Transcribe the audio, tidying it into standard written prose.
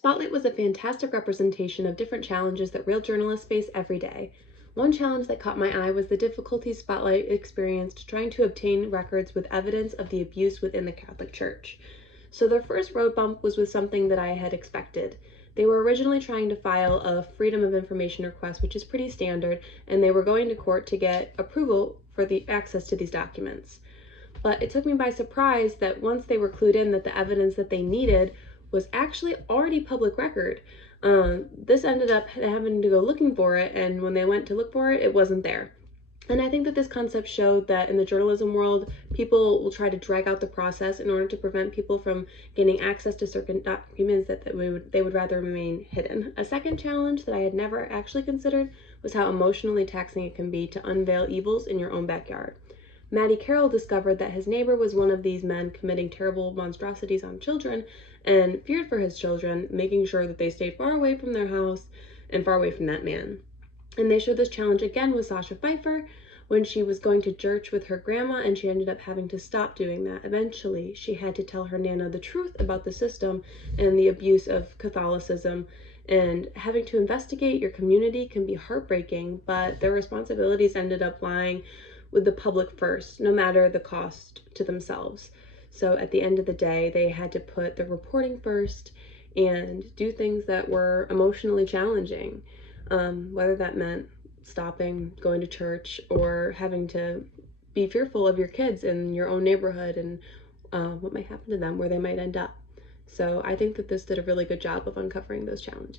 Spotlight was a fantastic representation of different challenges that real journalists face every day. One challenge that caught my eye was the difficulties Spotlight experienced trying to obtain records with evidence of the abuse within the Catholic Church. So their first road bump was with something that I had expected. They were originally trying to file a Freedom of Information request, which is pretty standard, and they were going to court to get approval for the access to these documents. But it took me by surprise that once they were clued in that the evidence that they needed was actually already public record, this ended up having to go looking for it, and when they went to look for it, it wasn't there. And I think that this concept showed that in the journalism world, people will try to drag out the process in order to prevent people from gaining access to certain documents that they would rather remain hidden. A second challenge that I had never actually considered was how emotionally taxing it can be to unveil evils in your own backyard. Matty Carroll discovered that his neighbor was one of these men committing terrible monstrosities on children and feared for his children, making sure that they stayed far away from their house and far away from that man. And they showed this challenge again with Sasha Pfeiffer when she was going to church with her grandma, and she ended up having to stop doing that. Eventually, she had to tell her Nana the truth about the system and the abuse of Catholicism. And having to investigate your community can be heartbreaking, but their responsibilities ended up lying with the public first, no matter the cost to themselves. So at the end of the day, they had to put the reporting first and do things that were emotionally challenging, whether that meant stopping going to church or having to be fearful of your kids in your own neighborhood and what might happen to them, where they might end up. So I think that this did a really good job of uncovering those challenges.